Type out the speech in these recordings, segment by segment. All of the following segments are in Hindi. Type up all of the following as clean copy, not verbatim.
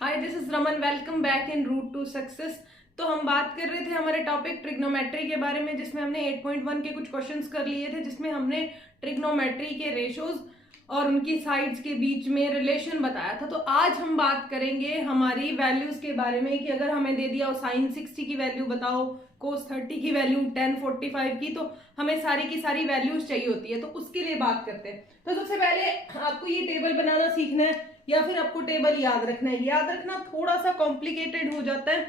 Hi, this is Raman. Welcome back in route to success. तो हम बात कर रहे थे हमारे टॉपिक ट्रिग्नोमेट्री के बारे में, जिसमें हमने 8.1 के कुछ क्वेश्चंस कर लिए थे, जिसमें हमने ट्रिग्नोमेट्री के रेशोज और उनकी साइड्स के बीच में रिलेशन बताया था। तो आज हम बात करेंगे हमारी वैल्यूज के बारे में कि अगर हमें दे दिया हो साइन 60 की वैल्यू बताओ, कोस 30 की वैल्यू, tan 45 की, तो हमें सारी की सारी वैल्यूज चाहिए होती है। तो उसके लिए बात करते हैं। तो सबसे पहले आपको ये टेबल बनाना सीखना है या फिर आपको टेबल याद रखना है। याद रखना थोड़ा सा कॉम्प्लिकेटेड हो जाता है,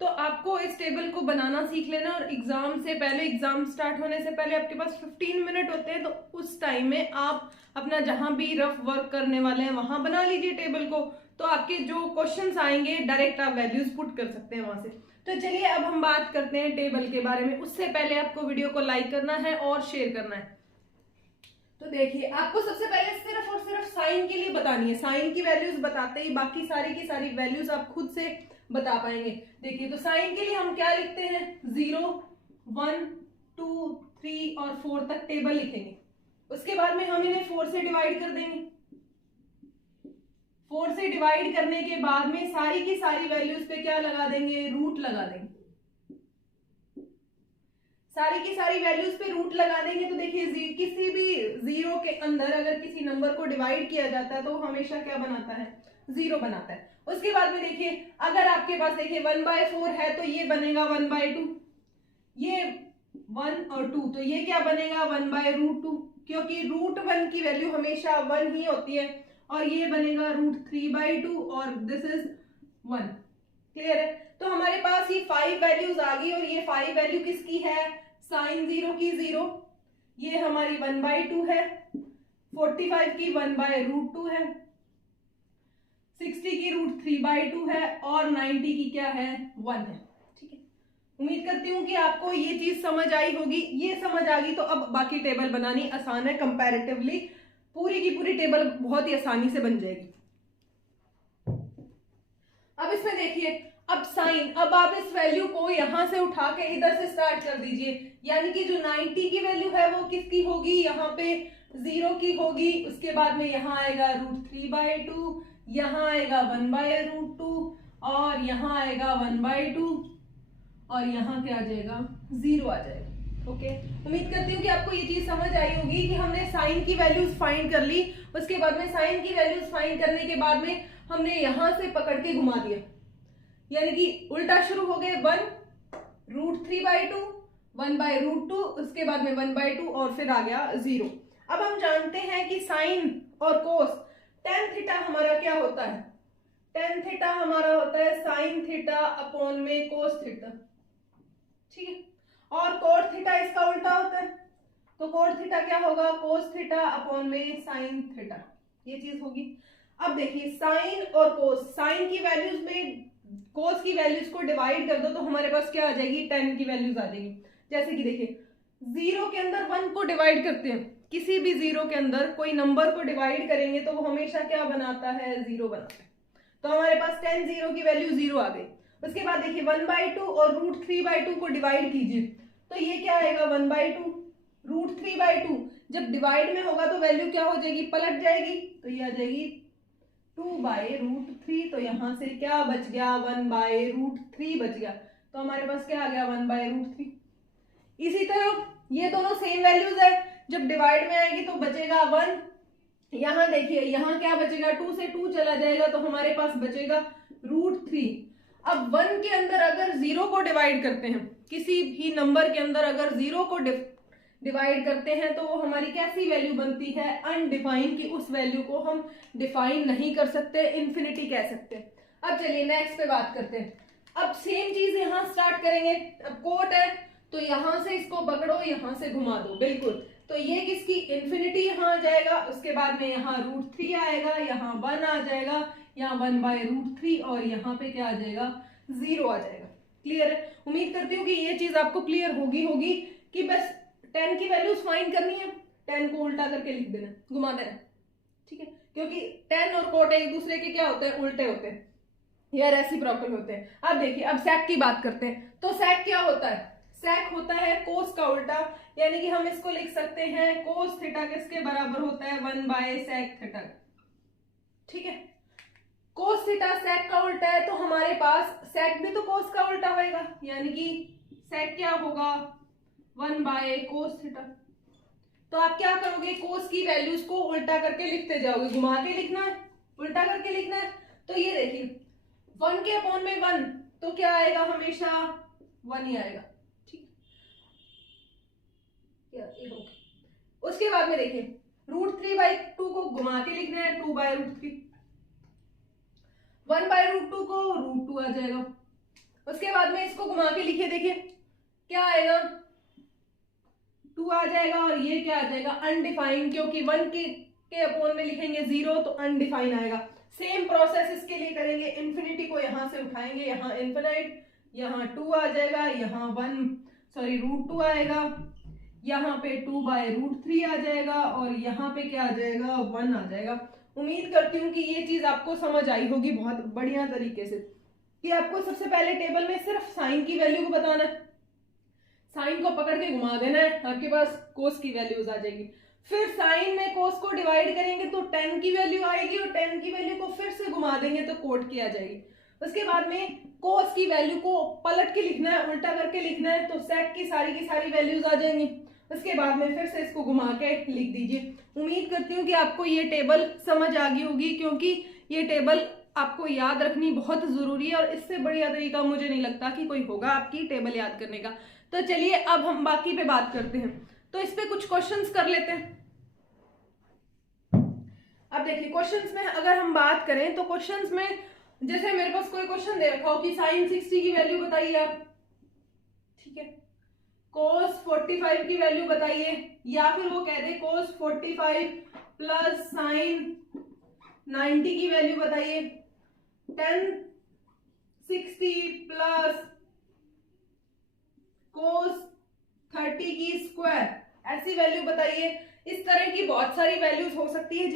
तो आपको इस टेबल को बनाना सीख लेना। और एग्जाम से पहले, एग्जाम स्टार्ट होने से पहले आपके पास 15 मिनट होते हैं, तो उस टाइम में आप अपना जहां भी रफ वर्क करने वाले हैं वहां बना लीजिए टेबल को। तो आपके जो क्वेश्चंस आएंगे डायरेक्ट आप वैल्यूज पुट कर सकते हैं वहां से। तो चलिए अब हम बात करते हैं टेबल के बारे में। उससे पहले आपको वीडियो को लाइक करना है और शेयर करना है। तो देखिए, आपको सबसे पहले सिर्फ और सिर्फ साइन के लिए बतानी है। साइन की वैल्यूज बताते ही बाकी सारी की सारी वैल्यूज आप खुद से बता पाएंगे। देखिए, तो साइन के लिए हम क्या लिखते हैं, 0, 1, 2, 3 और 4 तक टेबल लिखेंगे। उसके बाद में हम इन्हें 4 से डिवाइड कर देंगे। 4 से डिवाइड करने के बाद में सारी की सारी वैल्यूज पे क्या लगा देंगे, रूट लगा देंगे। सारी की सारी वैल्यूज पे रूट लगा देंगे। तो देखिए, किसी भी जीरो के अंदर अगर किसी नंबर को डिवाइड किया जाता है तो हमेशा क्या बनाता है, जीरो बनाता है। उसके बाद में देखिए, अगर आपके पास देखिए 1/4 है तो ये बनेगा 1/2, ये 1 और 2 तो ये क्या बनेगा 1/√2, क्योंकि √1 की वैल्यू हमेशा 1 ही होती है। और ये बनेगा √3/2 और दिस इज 1। क्लियर है? तो हमारे पास ये 5 वैल्यूज आ गई और ये 5 वैल्यू किसकी है, साइन 0 की 0, ये हमारी 1/2 है, 45 की 1/√2 है, 60 की √3/2 है और 90 की क्या है, 1 है। ठीक है, उम्मीद करती हूँ कि आपको ये चीज समझ आई होगी। ये समझ आ गई तो अब बाकी टेबल बनानी आसान है कंपैरेटिवली। पूरी की पूरी टेबल बहुत ही आसानी से बन जाएगी। अब इसमें देखिए, अब साइन, अब आप इस वैल्यू को यहां से उठा के इधर से स्टार्ट कर दीजिए। यानी कि जो 90 की वैल्यू है वो किसकी होगी, यहाँ पे 0 की होगी। उसके बाद में यहाँ आएगा √3/2, यहाँ आएगा 1/√2 और यहाँ आएगा 1/2 और यहाँ क्या आ जाएगा, 0 आ जाएगा। ओके, उम्मीद करती हूँ कि आपको ये चीज समझ आई होगी कि हमने साइन की वैल्यूज फाइंड कर ली। उसके बाद में साइन की वैल्यूज फाइंड करने के बाद में हमने यहां से पकड़ के घुमा दिया, यानी कि उल्टा शुरू हो गए, 1√3/2, 1/√2, उसके बाद में 1/2 और फिर आ गया 0। अब हम जानते हैं कि साइन और कोस, tan थीटा हमारा क्या होता है, tan थीटा हमारा होता है साइन थीटा अपॉन में कोस थीटा। ठीक है, और कोट थीटा इसका उल्टा होता है, तो कोट थीटा क्या होगा, कोस थीटा अपॉन में साइन थीटा, ये चीज होगी। अब देखिए, साइन और कोस, साइन की वैल्यूज में कोस की वैल्यूज को डिवाइड कर दो तो हमारे पास क्या आ जाएगी, tan की वैल्यूज आ जाएगी। जैसे कि देखिए, 0 के अंदर 1 को डिवाइड करते हैं, किसी भी 0 के अंदर कोई नंबर को डिवाइड करेंगे तो वो हमेशा क्या बनाता है, 0 बनाता है। तो हमारे पास tan 0 की वैल्यू 0 आ गई। उसके बाद देखिए 1/2 और √3/2 को डिवाइड कीजिए तो ये क्या आएगा, 1/2, √3/2 जब डिवाइड में होगा तो वैल्यू क्या हो जाएगी, पलट जाएगी, तो ये आ जाएगी 2/√3। तो यहां से क्या बच गया, 1/√3 बच गया। तो हमारे पास क्या आ गया, 1/√3। इसी तरह ये दोनों सेम वैल्यूज है, जब डिवाइड में आएगी तो बचेगा 1। यहां देखिए, यहां क्या बचेगा, 2 से 2 चला जाएगा तो हमारे पास बचेगा √3। अब 1 के अंदर अगर 0 को डिवाइड करते हैं, किसी भी नंबर के अंदर अगर 0 को डिवाइड करते हैं तो वो हमारी कैसी वैल्यू बनती है, अनडिफाइंड, की उस वैल्यू को हम डिफाइन नहीं कर सकते, इन्फिनिटी कह सकते हैं। अब चलिए नेक्स्ट पे बात करते हैं। अब सेम चीज यहां स्टार्ट करेंगे। अब कोट है तो यहां से इसको पकड़ो, यहां से घुमा दो, बिल्कुल, तो ये किसकी, इन्फिनिटी यहां आ जाएगा। उसके बाद में यहाँ √3 आएगा, यहाँ 1 आ जाएगा, यहाँ 1/√3 और यहाँ पे क्या आ जाएगा, 0 आ जाएगा। क्लियर है? उम्मीद करती हूँ कि ये चीज आपको क्लियर होगी कि बस tan की वैल्यूज फाइंड करनी है, tan को उल्टा करके लिख देना, घुमा देना। ठीक है, क्योंकि tan और कोट एक दूसरे के क्या होते हैं, उल्टे होते हैं या रेसिप्रोकल होते हैं। अब देखिए, अब sec की बात करते हैं। तो sec क्या होता है, sec होता है कोस का उल्टा, यानी कि हम इसको लिख सकते हैं कोस थीटा किसके बराबर होता है, 1/sec थीटा। ठीक है, कोस थीटा सेक का उल्टा है, तो हमारे पास सेक भी तो कोस का उल्टा होएगा, यानी कि सेक क्या होगा 1/cos थीटा। तो आप क्या करोगे, कोस की वैल्यूज को उल्टा करके लिखते जाओगे, घुमा के लिखना है, उल्टा करके लिखना है। तो ये देखिए 1 के अपॉन में 1, तो क्या आएगा, हमेशा 1 ही आएगा, ठीक। उसके बाद में देखिए √3/2 को घुमा के लिखना है 2/√3, 1/√2 को √2 आ जाएगा। उसके बाद में इसको घुमा के लिखिए, देखिए क्या आएगा 2 आ जाएगा, और ये क्या आ जाएगा अनडिफाइंड, क्योंकि 1 के अपॉन में लिखेंगे 0 तो अनडिफाइंड आएगा। सेम प्रोसेस इसके लिए करेंगे, इंफिनिटी को यहां से उठाएंगे, यहाँ इनफिनाइट, यहाँ 2 आ जाएगा, यहाँ √2 आएगा, यहाँ पे 2/√3 आ जाएगा, और यहाँ पे क्या आ जाएगा 1 आ जाएगा। उम्मीद करती हूँ कि ये चीज आपको समझ आई होगी बहुत बढ़िया तरीके से, कि आपको सबसे पहले टेबल में सिर्फ साइन की वैल्यू को बताना है, साइन को पकड़ के घुमा देना है, आपके पास कोस की वैल्यूज आ जाएगी। फिर साइन में कोस को डिवाइड करेंगे तो tan की वैल्यू आएगी, और tan की वैल्यू को फिर से घुमा देंगे तो कोट की आ जाएगी। उसके बाद में कोस की वैल्यू को पलट के लिखना है, उल्टा करके लिखना है, तो सेक की सारी वैल्यूज आ जाएंगी। उसके बाद में फिर से इसको घुमा के लिख दीजिए। उम्मीद करती हूँ कि आपको ये टेबल समझ आ गई होगी, क्योंकि ये टेबल आपको याद रखनी बहुत जरूरी है, और इससे बढ़िया तरीका मुझे नहीं लगता कि कोई होगा आपकी टेबल याद करने का। तो चलिए अब हम बाकी पे बात करते हैं। तो इस पे कुछ क्वेश्चंस कर लेते हैं। अब देखिए क्वेश्चंस में अगर हम बात करें, तो क्वेश्चंस में जैसे मेरे पास कोई क्वेश्चन दे रखा हो कि sin 60 की वैल्यू बताइए आप, ठीक है, cos 45 की वैल्यू बताइए, या फिर वो कह दे cos 45 प्लस sin 90 की वैल्यू बताइए, tan 60 प्लस cos 30 की स्क्वायर, ऐसी वैल्यू बताइए। इस तरह की बहुत सारी वैल्यूज हो सकती है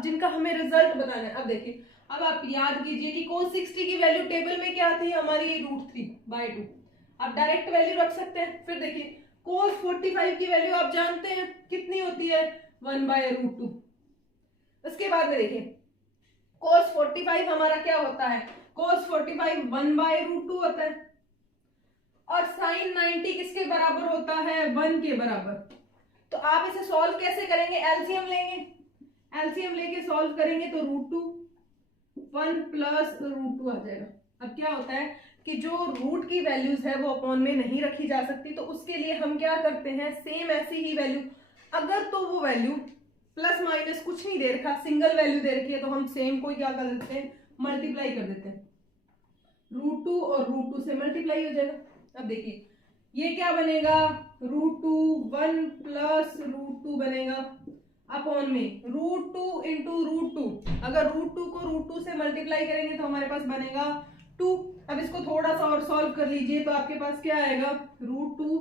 जिनका हमें रिजल्ट बताना है। अब देखिए, अब आप याद कीजिए कि cos 60 की वैल्यू टेबल में क्या थी हमारी √3/2, आप डायरेक्ट वैल्यू रख सकते हैं। फिर देखिए cos 45 की वैल्यू आप जानते हैं कितनी होती है 1/√2। उसके बाद में देखिए cos 45 हमारा क्या होता है, cos 45 1/√2 होता है, और sin 90 किसके बराबर होता है 1 के बराबर। तो आप इसे सॉल्व कैसे करेंगे, एलसीएम लेंगे, एलसीएम लेके सॉल्व करेंगे तो √2 1 प्लस √2 आ जाएगा। अब क्या होता है कि जो रूट की वैल्यूज है वो अपॉन में नहीं रखी जा सकती, तो उसके लिए हम क्या करते हैं, सेम ऐसी ही वैल्यू, अगर तो वो वैल्यू प्लस माइनस कुछ नहीं दे रखा, सिंगल वैल्यू दे रखी है, तो हम सेम को क्या कर देते हैं, मल्टीप्लाई कर देते हैं, √2 और √2 से मल्टीप्लाई हो जाएगा। अब देखिए ये क्या बनेगा, √2 1 प्लस √2 बनेगा, अपॉन में √2 इंटू √2, अगर √2 को √2 से मल्टीप्लाई करेंगे तो हमारे पास बनेगा 2। अब इसको थोड़ा सा और सॉल्व कर लीजिए, तो आपके पास क्या आएगा √2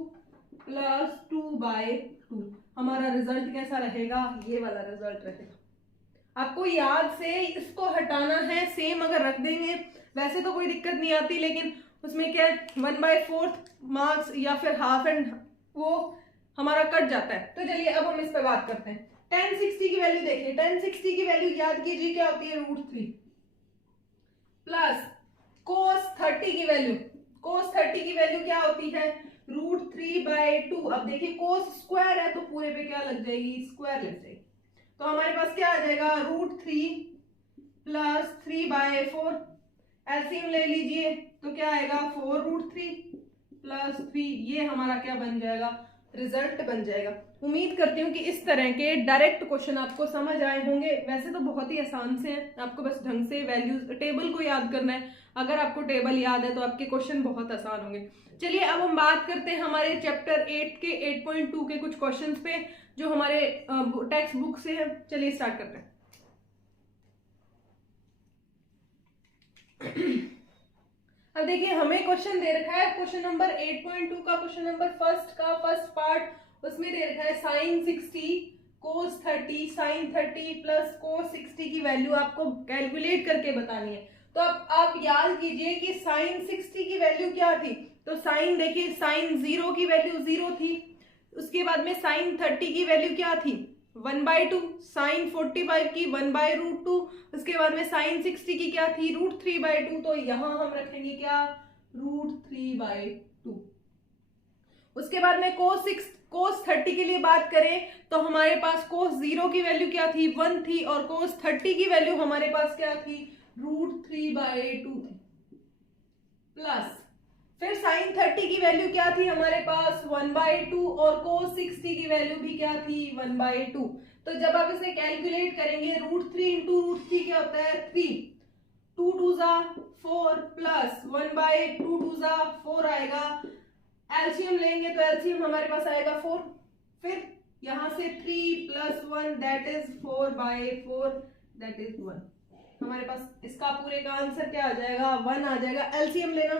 प्लस 2/2। हमारा रिजल्ट कैसा रहेगा, ये वाला रिजल्ट रहेगा। आपको याद से इसको हटाना है, सेम अगर रख देंगे वैसे तो कोई दिक्कत नहीं आती, लेकिन उसमें क्या है 1/4 मार्क्स या फिर हाफ एंड वो हमारा कट जाता है। तो चलिए अब हम इस पे बात करते हैं। tan 60 की वैल्यू देखिए, tan 60 की वैल्यू याद कीजिए क्या होती है √3 प्लस cos 30 की वैल्यू, cos 30 की वैल्यू क्या होती है √3/2। अब देखिए cos स्क्वायर है तो पूरे पे क्या लग जाएगी, स्क्वायर लग जाएगी, तो हमारे पास क्या आ जाएगा √3 प्लस 3/4, एलसीएम ले लीजिए तो क्या आएगा 4√3 प्लस 3, ये हमारा क्या बन जाएगा, रिजल्ट बन जाएगा। उम्मीद करती हूँ कि इस तरह के डायरेक्ट क्वेश्चन आपको समझ आए होंगे। वैसे तो बहुत ही आसान से हैं, आपको बस ढंग से वैल्यूज टेबल को याद करना है। अगर आपको टेबल याद है तो आपके क्वेश्चन बहुत आसान होंगे। चलिए अब हम बात करते हैं हमारे चैप्टर 8 के 8.2 के कुछ क्वेश्चंस पे जो हमारे टेक्स्ट बुक से है। चलिए स्टार्ट करते हैं। अब देखिए हमें क्वेश्चन दे रखा है, क्वेश्चन नंबर 8.2 का क्वेश्चन नंबर फर्स्ट पार्ट, उसमें दे रखा है sin 60 cos 30 sin 30 plus cos 60 की वैल्यू आपको कैलकुलेट करके बतानी है। तो अब आप याद कीजिए कि sin 60 की वैल्यू क्या थी, तो sin देखिए sin 0 की वैल्यू 0 थी, उसके बाद में sin 30 की वैल्यू क्या थी 1/2, साइन 45 की 1/√2, उसके बाद में साइन 60 की क्या थी √3/2, तो यहां हम रखेंगे क्या √3/2। उसके बाद में cos 30 के लिए बात करें तो हमारे पास cos 0 की वैल्यू क्या थी 1 थी, और cos 30 की वैल्यू हमारे पास क्या थी √3/2 थी, प्लस फिर साइन 30 की वैल्यू क्या थी हमारे पास 1/2, और cos 60 की वैल्यू भी क्या थी 1/2। तो जब आप इसे कैलकुलेट करेंगे √3 इंटू √3 क्या होता है 3, 2 2 जा 4 प्लस 1/2 2 जा 4 आएगा, एलसीएम लेंगे तो एलसीएम हमारे पास आएगा 4, फिर यहां से 3 plus 1 that is 4/4 that is 1। हमारे पास इसका पूरे का आंसर क्या आ जाएगा 1 आ जाएगा। एलसीएम लेना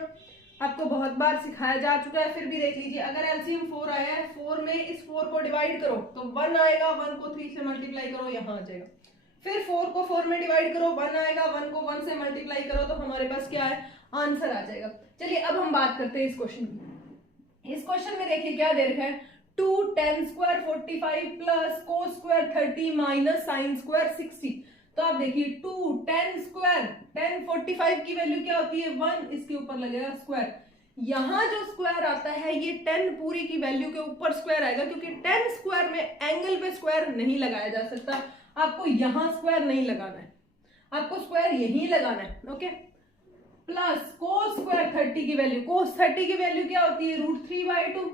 आपको बहुत बार सिखाया जा चुका है, फिर भी देख लीजिए, अगर एलसीएम 4 आया है 4 में इस 4 को डिवाइड करो तो 1 आएगा, 1 को 3 से मल्टीप्लाई करो यहाँ आ जाएगा, फिर 4 को 4 में डिवाइड करो 1 आएगा, 1 को 1 से मल्टीप्लाई करो तो हमारे पास क्या है आंसर आ जाएगा। चलिए अब हम बात करते हैं इस क्वेश्चन की। इस क्वेश्चन में देखिए क्या दे रखा है 2 tan square 45 plus cos square 30 minus sine square 60। तो आप देखिए 2 tan स्क्वायर tan 45 की वैल्यू क्या होती है 1, इसके ऊपर लगेगा स्क्वायर, यहाँ जो स्क्वायर आता है ये 10 पूरी की वैल्यू के ऊपर स्क्वायर आएगा, क्योंकि 10 स्क्वायर में एंगल पे स्क्वायर नहीं लगाया जा सकता, आपको यहाँ स्क्वायर नहीं लगाना है, आपको स्क्वायर यही लगाना है, ओके। प्लस cos स्क्वायर 30 की वैल्यू, cos 30 की वैल्यू क्या होती है √3/2,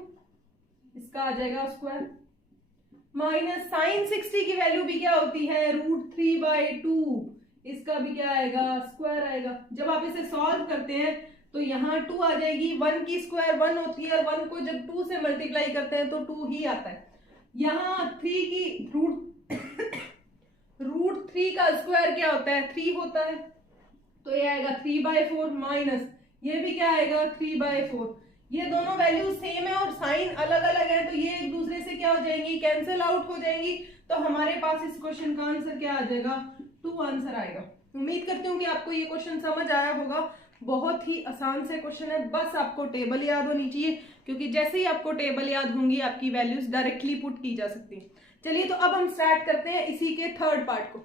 इसका आ जाएगा स्क्वायर, माइनस साइन 60 की वैल्यू भी क्या होती है √3/2, इसका भी क्या आएगा स्क्वायर आएगा। जब आप इसे सॉल्व करते हैं तो यहाँ 2 आ जाएगी, 1 की स्क्वायर 1 होती है, 1 को जब 2 से मल्टीप्लाई करते हैं तो 2 ही आता है। यहाँ 3 की √3 का स्क्वायर क्या होता है 3 होता है, तो ये आएगा 3/4 माइनस ये भी क्या आएगा 3/4। ये दोनों वैल्यू सेम है और साइन अलग अलग है, तो ये एक दूसरे से क्या हो जाएंगी कैंसिल आउट हो जाएंगी, तो हमारे पास इस क्वेश्चन का आंसर क्या आ जाएगा 2 आंसर आएगा। उम्मीद करती हूँ कि आपको ये क्वेश्चन समझ आया होगा, बहुत ही आसान से क्वेश्चन है, बस आपको टेबल याद होनी चाहिए, क्योंकि जैसे ही आपको टेबल याद होंगी आपकी वैल्यूज डायरेक्टली पुट की जा सकती है। चलिए तो अब हम स्टार्ट करते हैं इसी के थर्ड पार्ट को।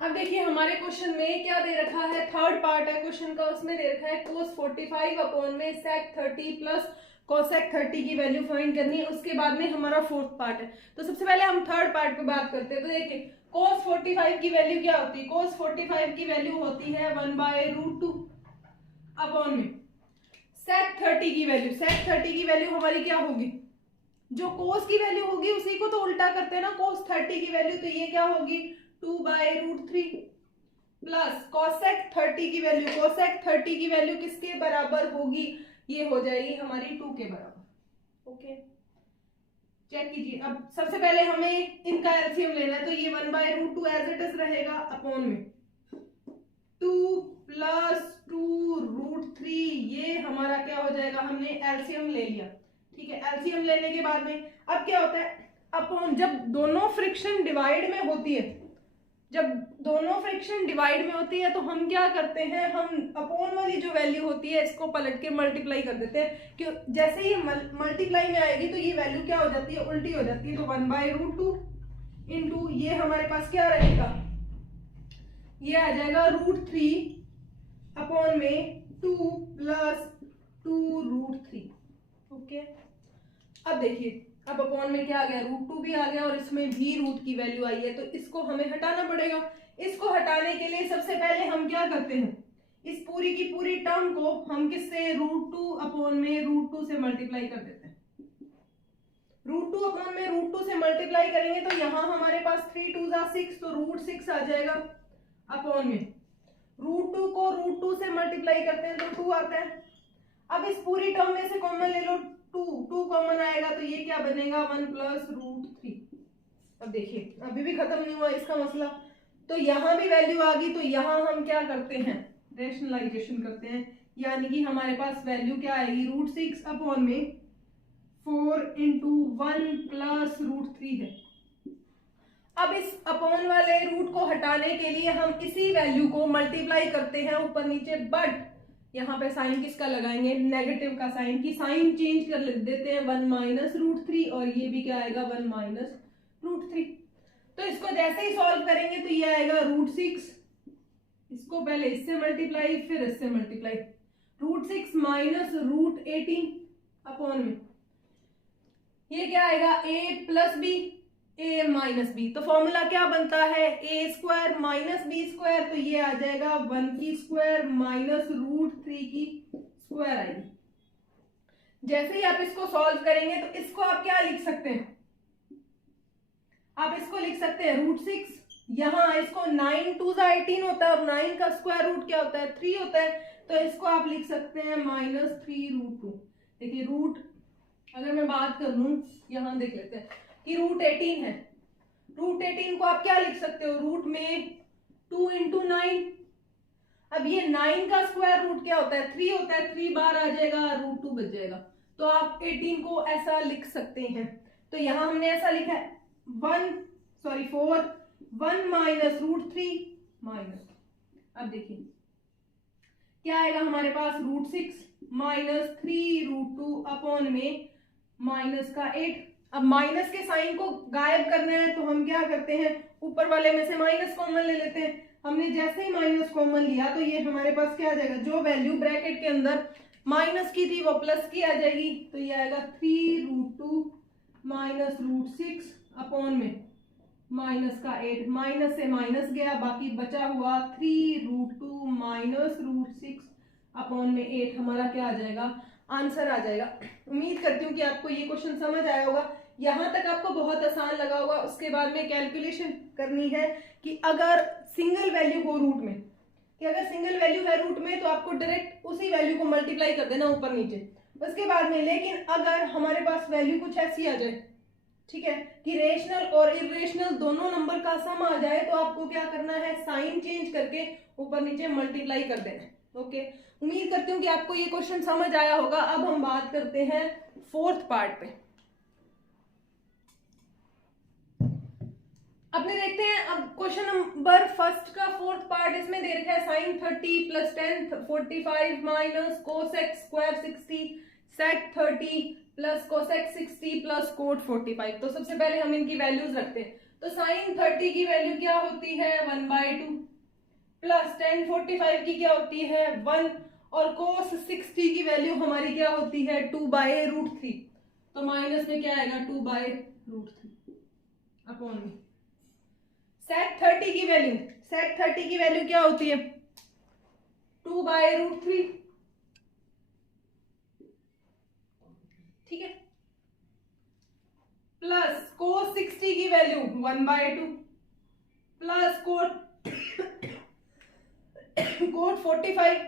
अब देखिए हमारे क्वेश्चन में क्या दे रखा है, थर्ड पार्ट है क्वेश्चन का, उसमें दे रखा है cos 45 अपॉन में sec 30 प्लस cosec 30 की वैल्यू फाइंड करनी है। उसके बाद में हमारा फोर्थ पार्ट है, तो सबसे पहले हम थर्ड पार्ट पे बात करते हैं। तो देखिए cos 45 की वैल्यू क्या होती है, cos 45 की वैल्यू होती है 1/√2 अपॉन में sec 30 की वैल्यू, sec 30 की वैल्यू हमारी क्या होगी, जो cos की वैल्यू होगी उसी को तो उल्टा करते हैं ना, cos 30 की वैल्यू, तो ये क्या होगी 2/√3 प्लस cosec 30 की वैल्यू, cosec 30 की वैल्यू किसके बराबर होगी, ये हो जाएगी हमारी 2 के बराबर, ओके। चेक कीजिए, अब सबसे पहले हमें इनका एलसीएम लेना है, तो ये 1/√2 एज इट इज रहेगा अपॉन में 2 प्लस 2√3, ये हमारा क्या हो जाएगा, हमने एलसीएम ले लिया, ठीक है। एलसीएम लेने के बाद में अब क्या होता है अपॉन, जब दोनों फ्रिक्शन डिवाइड में होती है, जब दोनों फ्रिक्शन डिवाइड में होती है तो हम क्या करते हैं, हम अपॉन वाली जो वैल्यू होती है इसको पलट के मल्टीप्लाई कर देते हैं, कि जैसे ही मल्टीप्लाई में आएगी तो ये वैल्यू क्या हो जाती है उल्टी हो जाती है, तो 1/√2 इंटू ये हमारे पास क्या रहेगा, ये आ जाएगा √3 अपॉन में 2 प्लस 2√3, ओके। अब देखिए अब अपॉन में क्या आ गया √2 भी आ गया और इसमें भी रूट की वैल्यू आई है, तो इसको हमें हटाना पड़ेगा। इसको हटाने के लिए सबसे पहले हम क्या करते हैं, इस पूरी की पूरी टर्म को हम किससे √2 अपॉन में √2 से मल्टीप्लाई कर देते हैं। √2 अपॉन में √2 से मल्टीप्लाई करेंगे तो यहाँ हमारे पास 3 2 जा 6, तो √6 आ जाएगा अपॉन में √2 को √2 से मल्टीप्लाई करते हैं तो 2 आता है। अब इस पूरी टर्म में से कॉमन ले लो, 2 कॉमन आएगा तो ये क्या बनेगा 1 प्लस √3। अब देखिए अभी भी खत्म नहीं हुआ इसका मसला, तो यहाँ भी वैल्यू आ गई, तो यहाँ हम क्या करते हैं रेशनलाइजेशन करते हैं, यानी कि हमारे पास वैल्यू क्या आएगी √6 अपॉन में 4 इंटू 1 प्लस √3 है। अब इस अपॉन वाले रूट को हटाने के लिए हम इसी वैल्यू को मल्टीप्लाई करते हैं ऊपर नीचे, बट यहाँ पे साइन किसका लगाएंगे नेगेटिव का साइन, की साइन चेंज कर देते हैं 1 माइनस √3, और ये भी क्या आएगा 1 माइनस √3, तो इसको जैसे ही सॉल्व करेंगे तो ये आएगा √6, इसको पहले इससे मल्टीप्लाई फिर इससे मल्टीप्लाई, √6 माइनस √18 अपॉन में ये क्या आएगा a plus B a minus B. तो फॉर्मूला क्या बनता है a square minus B square, तो ये आ जाएगा 1 की स्क्वायर माइनस √3 की स्क्वायर आएगी। जैसे ही आप इसको सॉल्व करेंगे तो इसको आप क्या लिख सकते हैं, आप इसको लिख सकते हैं √6, यहाँ इसको 9 2 18 होता है और 9 का स्क्वायर रूट क्या होता है 3 होता है, तो इसको आप लिख सकते हैं -3√2। देखिए रूट अगर मैं बात कर लूं यहाँ देख लेते हैं कि √18 है, √18 को आप क्या लिख सकते हो रूट में 2 × 9। अब ये 9 का स्क्वायर रूट क्या होता है 3 होता है, 3 बार आ जाएगा √2 बच जाएगा, तो आप 18 को ऐसा लिख सकते हैं। तो यहाँ हमने ऐसा लिखा है 1 माइनस √3 माइनस, अब देखिए क्या आएगा हमारे पास √6 माइनस 3√2 अपॉन में माइनस का 8। अब माइनस के साइन को गायब करना है तो हम क्या करते हैं, ऊपर वाले में से माइनस कॉमन ले लेते हैं। हमने जैसे ही माइनस कॉमन लिया तो ये हमारे पास क्या आ जाएगा, जो वैल्यू ब्रैकेट के अंदर माइनस की थी वो प्लस की आ जाएगी, तो ये आएगा 3√2 माइनस √6 अपॉन में माइनस का 8, माइनस से माइनस गया बाकी बचा हुआ 3√2 माइनस √6 अपॉन में 8, हमारा क्या आ जाएगा, आंसर आ जाएगा। उम्मीद करती हूँ कि आपको ये क्वेश्चन समझ आया होगा, यहाँ तक आपको बहुत आसान लगा होगा। उसके बाद में कैलकुलेशन करनी है कि अगर सिंगल वैल्यू हो रूट में, कि अगर सिंगल वैल्यू है रूट में तो आपको डायरेक्ट उसी वैल्यू को मल्टीप्लाई कर देना ऊपर नीचे, उसके बाद में। लेकिन अगर हमारे पास वैल्यू कुछ ऐसी आ जाए, ठीक है, कि रेशनल और इरेशनल दोनों नंबर का सम आ जाए, तो आपको क्या करना है, साइन चेंज करके ऊपर नीचे मल्टीप्लाई कर देना। ओके, उम्मीद करती हूँ कि आपको ये क्वेश्चन समझ आया होगा। अब हम बात करते हैं फोर्थ पार्ट पे। अपने देखते हैं अब क्वेश्चन नंबर फर्स्ट का फोर्थ पार्ट, इसमें दे रखा है sin 30 + tan 45 minus cosec square 60 sec 30 + cosec 60 + cot 45। तो सबसे पहले हम इनकी वैल्यूज रखते हैं। तो sin 30 की वैल्यू क्या होती है 1/2 प्लस tan 45 की क्या होती है 1 और cos 60 की वैल्यू हमारी क्या होती है 2/√3। तो माइनस में क्या आएगा 2/√3 अपॉन में sec 30 की वैल्यू, sec 30 की वैल्यू क्या होती है 2/√3, ठीक है, प्लस cos 60 की value 1/2 plus cot 45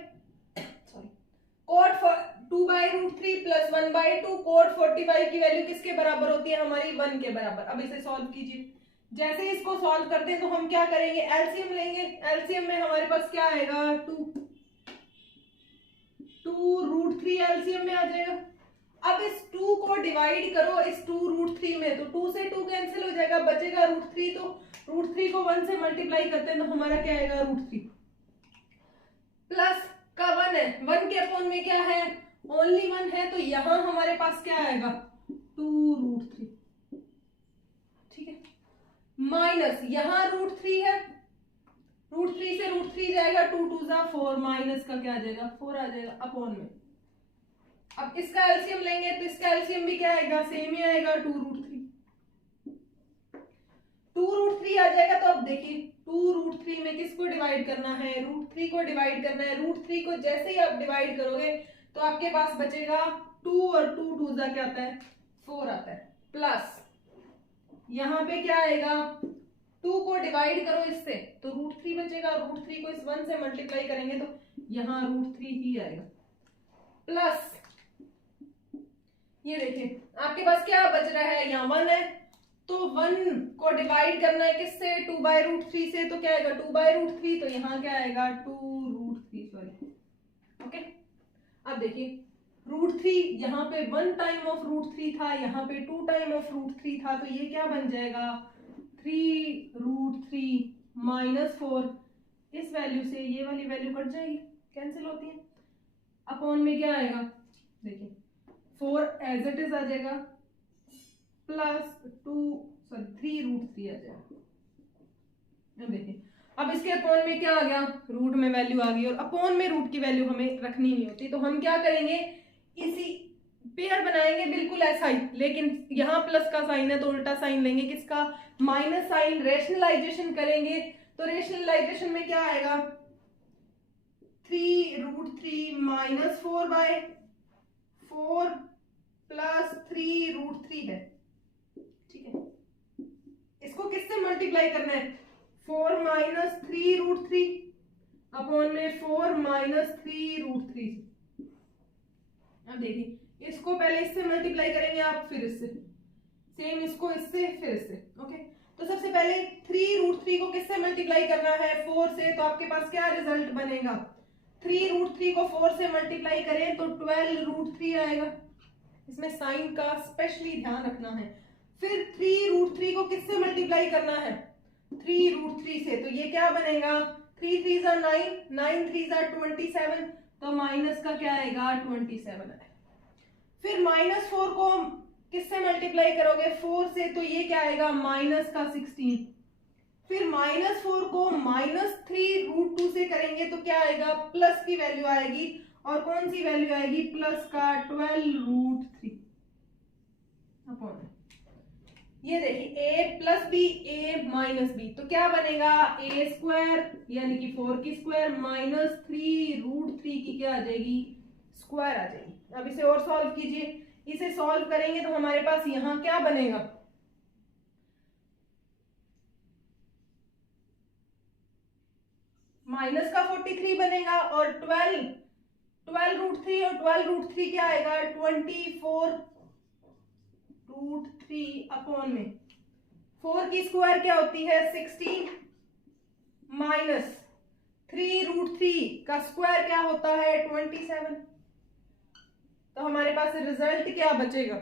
sorry cot 2/√3 plus 1/2 cot 45 की वैल्यू किसके बराबर होती है हमारी 1 के बराबर। अब इसे सॉल्व कीजिए। जैसे ही इसको सॉल्व करते हैं तो हम क्या करेंगे, एलसीएम लेंगे। एलसीएम में हमारे पास क्या आएगा 2√3 एलसीएम में आ जाएगा। अब इस 2 को डिवाइड करो इस 2√3 में, तो 2 से 2 कैंसिल हो जाएगा, बचेगा √3। तो √3 को 1 से मल्टीप्लाई करते हैं तो हमारा क्या आएगा √3 प्लस का 1 है, 1 के अपॉन में क्या है ओनली 1 है, तो यहां हमारे पास क्या आएगा 2√3, ठीक है, माइनस यहां √3 है, √3 से √3 जाएगा 2 2 4 माइनस का क्या आ जाएगा 4 आ जाएगा अपॉन में। अब इसका एलसीएम लेंगे तो इसका एलसीएम भी क्या आएगा सेम ही आएगा 2√3 आ जाएगा। तो अब देखिए 2√3 में किसको डिवाइड करना है √3 को डिवाइड करना है। √3 को जैसे ही आप डिवाइड करोगे तो आपके पास बचेगा 2 और 2 2 क्या आता है 4 आता है, प्लस यहाँ पे क्या आएगा 2 को डिवाइड करो इससे तो √3 बचेगा, √3 को इस 1 से मल्टीप्लाई करेंगे तो यहाँ √3 ही आएगा, प्लस ये देखिए आपके पास क्या बच रहा है यहाँ 1 है, तो 1 को डिवाइड करना है किससे 2/√3 से, तो क्या आएगा 2/√3, तो यहाँ क्या आएगा 2√3 सॉरी, ओके। अब देखिए √3 यहाँ पे 1 टाइम ऑफ √3 था, यहाँ पे 2 टाइम ऑफ √3 था, तो ये क्या बन जाएगा 3√3 माइनस 4, इस वैल्यू से ये वाली वैल्यू कट जाएगी कैंसिल होती है, अपॉन में क्या आएगा देखिए 4 एज इट इज आ जाएगा प्लस 3√3 आ जाएगा, अब देखिए, अब इसके अपॉन में क्या आ गया, रूट में वैल्यू आ गई, और अपॉन में रूट की वैल्यू हमें रखनी नहीं होती, तो हम क्या करेंगे, इसी पेयर बनाएंगे बिल्कुल ऐसा ही, लेकिन यहाँ प्लस का साइन है तो उल्टा साइन लेंगे, किसका, माइनस साइन। रेशनलाइजेशन करेंगे तो रेशनलाइजेशन में क्या आएगा, 3√3 माइनस 4/4 प्लस 3√3 है, ठीक है। इसको किससे मल्टीप्लाई करना है, 4 माइनस 3√3 अपॉन में 4 माइनस 3√3। अब देखिए, इसको पहले इससे मल्टीप्लाई करेंगे आप, फिर इससे, सेम इसको इससे, फिर इससे, ओके। तो सबसे पहले 3√3 को किससे मल्टीप्लाई करना है, 4 से, तो आपके पास क्या रिजल्ट बनेगा, 3√3 को 4 से मल्टीप्लाई करें तो 12√3 आएगा। इसमें साइन का स्पेशली ध्यान रखना है। फिर 3√3 को किससे मल्टीप्लाई करना है, 3√3 से, तो ये क्या बनेगा, 3 3 9, 9 3 27, तो माइनस का क्या आएगा, 27 आएगा। फिर -4 को किससे मल्टीप्लाई करोगे, 4 से, तो ये क्या आएगा, माइनस का 16। फिर -4 को -3√2 से करेंगे तो क्या आएगा, प्लस की वैल्यू आएगी, और कौन सी वैल्यू आएगी, प्लस का 12√3 अपॉन, ये देखिए a plus B, a minus B, तो क्या बनेगा, a स्क्वायर यानी कि 4 की स्क्वायर माइनस 3√3 की क्या आ जाएगी, स्क्वायर आ जाएगी। अब इसे और सॉल्व कीजिए, इसे सॉल्व करेंगे तो हमारे पास यहाँ क्या बनेगा, माइनस का 43 बनेगा, और 12√3 और 12√3 क्या आएगा, 24√3 अपॉन में 4 की स्क्वायर क्या होती है, 16 माइनस 3√3 का स्क्वायर क्या होता है, 27। तो हमारे पास रिजल्ट क्या बचेगा,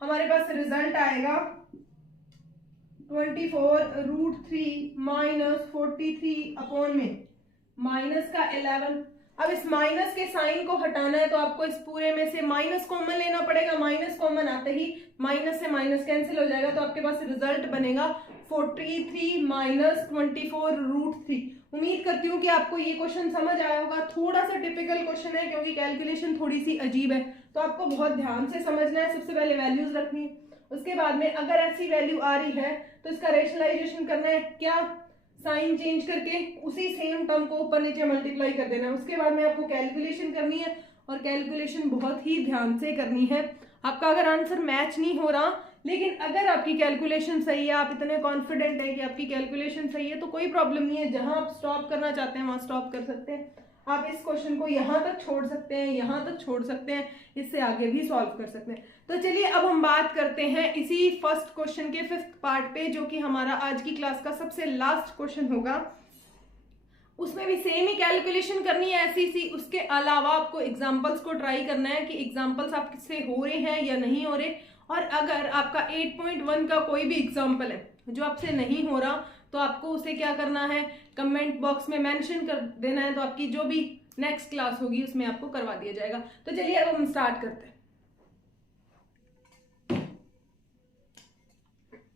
हमारे पास रिजल्ट आएगा 24√3 माइनस 43 अपॉन में माइनस का 11। अब इस माइनस के साइन को हटाना है तो आपको इस पूरे में से माइनस कॉमन लेना पड़ेगा। माइनस कॉमन आते ही माइनस से माइनस कैंसिल हो जाएगा, तो आपके पास रिजल्ट बनेगा 43 माइनस 24√3। उम्मीद करती हूँ कि आपको ये क्वेश्चन समझ आया होगा। थोड़ा सा टिपिकल क्वेश्चन है क्योंकि कैलकुलेशन थोड़ी सी अजीब है, तो आपको बहुत ध्यान से समझना है। सबसे पहले वैल्यूज रखनी है, उसके बाद में अगर ऐसी वैल्यू आ रही है तो इसका रेशनलाइजेशन करना है, क्या, साइन चेंज करके उसी सेम टर्म को ऊपर नीचे मल्टीप्लाई कर देना है। उसके बाद में आपको कैलकुलेशन करनी है, और कैलकुलेशन बहुत ही ध्यान से करनी है। आपका अगर आंसर मैच नहीं हो रहा, लेकिन अगर आपकी कैलकुलेशन सही है, आप इतने कॉन्फिडेंट है कि आपकी कैलकुलेशन सही है, तो कोई प्रॉब्लम नहीं है। जहां आप स्टॉप करना चाहते हैं वहां स्टॉप कर सकते हैं। आप इस क्वेश्चन को यहाँ तक छोड़ सकते हैं, यहाँ तक छोड़ सकते हैं, इससे आगे भी सॉल्व कर सकते हैं। तो चलिए अब हम बात करते हैं इसी फर्स्ट क्वेश्चन के 5th पार्ट पे, जो कि हमारा आज की क्लास का सबसे लास्ट क्वेश्चन होगा। उसमें भी सेम ही कैलकुलेशन करनी है ऐसी सी। उसके अलावा आपको एग्जाम्पल्स को ट्राई करना है कि एग्जाम्पल्स आपसे हो रहे हैं या नहीं हो रहे। और अगर आपका 8.1 का कोई भी एग्जाम्पल है जो आपसे नहीं हो रहा, तो आपको उसे क्या करना है, कमेंट बॉक्स में मेंशन कर देना है, तो आपकी जो भी नेक्स्ट क्लास होगी उसमें आपको करवा दिया जाएगा। तो चलिए अब हम स्टार्ट करते हैं।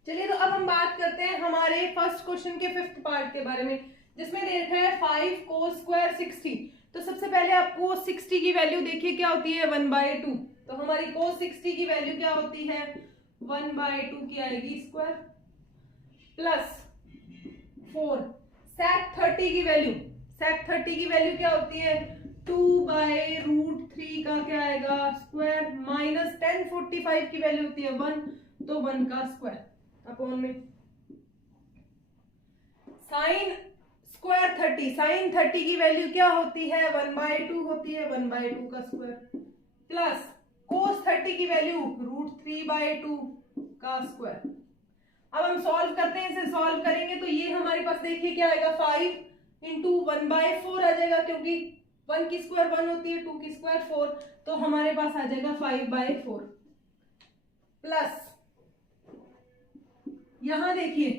चलिए तो अब हम बात करते हैं हमारे फर्स्ट क्वेश्चन के 5th पार्ट के बारे में, जिसमें देखा है 5 cos स्क्वायर 60। तो सबसे पहले आपको 60 की वैल्यू देखिए क्या होती है, 1/2। तो हमारी cos 60 की वैल्यू क्या होती है, 1/2 की आएगी स्क्वायर, प्लस 4 sec 30 की वैल्यू, sec 30 की वैल्यू क्या होती है, 2/√3 का क्या आएगा स्क्वायर, माइनस tan 45 की वैल्यू होती है 1, तो 1 का स्क्वायर अपॉन में साइन स्क्वायर 30, साइन 30 की वैल्यू क्या होती है, 1/2 होती है, 1/2 का स्क्वायर, प्लस cos 30 की वैल्यू √3/2 का स्क्वायर। अब हम सॉल्व करते हैं, इसे सॉल्व करेंगे तो ये हमारे पास देखिए क्या आएगा, 5 इंटू 1/4 आ जाएगा, क्योंकि 1 की स्क्वायर 1 होती है, 2 की स्क्वायर 4, तो हमारे पास आ जाएगा 5/4, प्लस यहां देखिए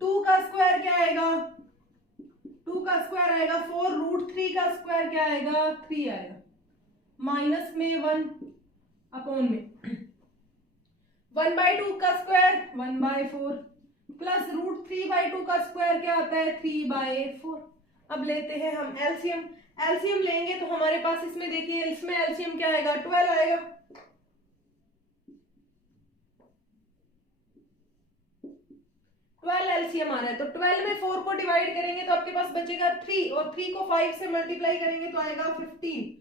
2 का स्क्वायर क्या आएगा, 2 का स्क्वायर आएगा 4√3 का स्क्वायर क्या आएगा, 3 आएगा, माइनस में 1 अपॉन में 1/2 का स्क्वायर 1/4, प्लस √3/2 का स्क्वायर क्या आता है 3/4। अब लेते हैं हम एलसीएम। एलसीएम लेंगे तो हमारे पास इसमें देखिए, इसमें एलसीएम क्या आएगा 12 आएगा। 12 एलसीएम आ रहा है, तो 12 में 4 को डिवाइड करेंगे तो आपके पास बचेगा 3, और 3 को 5 से मल्टीप्लाई करेंगे तो आएगा 15।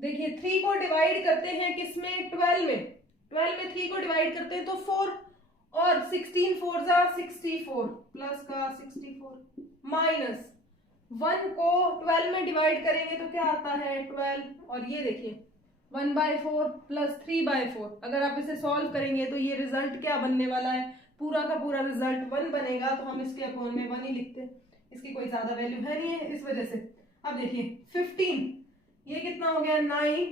देखिए 3 को डिवाइड करते हैं किसमें 12 में, 12 में 3 को डिवाइड करते हैं तो 4, और 16 4 जा 64 प्लस का 64 माइनस 1 को 12 में डिवाइड करेंगे तो क्या आता है 12, और ये देखिए 1/4 प्लस 3/4। अगर आप इसे सॉल्व करेंगे तो ये रिजल्ट क्या बनने वाला है, पूरा का पूरा रिजल्ट 1 बनेगा, तो हम इसके अपॉन में 1 ही लिखते हैं, इसकी कोई ज्यादा वैल्यू है नहीं है इस वजह से। अब देखिए 15, ये कितना हो गया 9,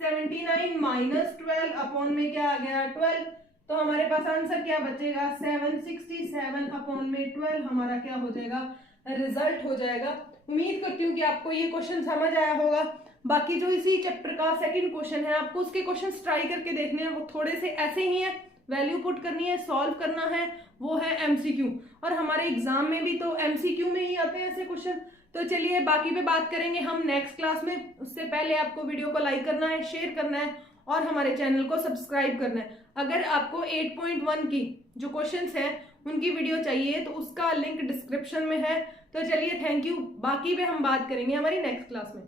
79 माइनस 12 अपॉन में क्या आ गया 12, तो हमारे पास आंसर क्या बचेगा 767 अपॉन में 12 हमारा क्या हो जाएगा रिजल्ट हो जाएगा। उम्मीद करती हूँ कि आपको ये क्वेश्चन समझ आया होगा। बाकी जो इसी चैप्टर का सेकंड क्वेश्चन है, आपको उसके क्वेश्चंस ट्राई करके देखने हैं, वो थोड़े से ऐसे ही है, वैल्यू पुट करनी है, सॉल्व करना है, वो है एमसीक्यू, और हमारे एग्जाम में भी तो एमसीक्यू में ही आते हैं ऐसे क्वेश्चन। तो चलिए बाकी पे बात करेंगे हम नेक्स्ट क्लास में। उससे पहले आपको वीडियो को लाइक करना है, शेयर करना है और हमारे चैनल को सब्सक्राइब करना है। अगर आपको 8.1 की जो क्वेश्चंस हैं उनकी वीडियो चाहिए तो उसका लिंक डिस्क्रिप्शन में है। तो चलिए थैंक यू, बाकी पे हम बात करेंगे हमारी नेक्स्ट क्लास में।